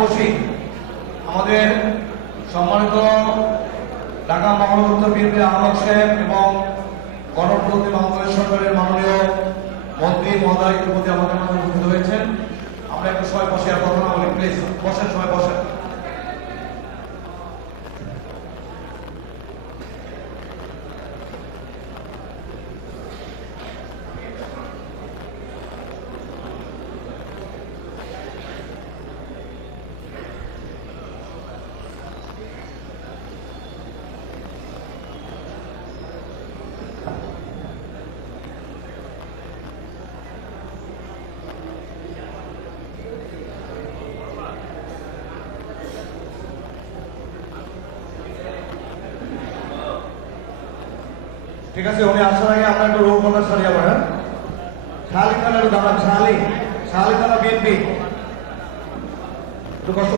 বসি আমাদের সম্মানিত ঢাকা মহানগর উত্তর বিএনপির আহ্বায়ক সাহেব এবং গণপ্রজাতন্ত্রী বাংলাদেশ সরকারের মাননীয় মন্ত্রী মহোদয় ইতিমধ্যে আমাদের মাঝে উপস্থিত হয়েছেন। আমরা একটু সবাই বসে আর কথা না বলি, প্লিজ বসেন, সবাই বসেন। ঠিক আছে, উনি আসার আগে আমরা একটু রোল কলটা সারিয়ে পড়েন। শাহালি থানা একটু দাঁড়ান, শাহালি থানা বিএনপি একটু কষ্ট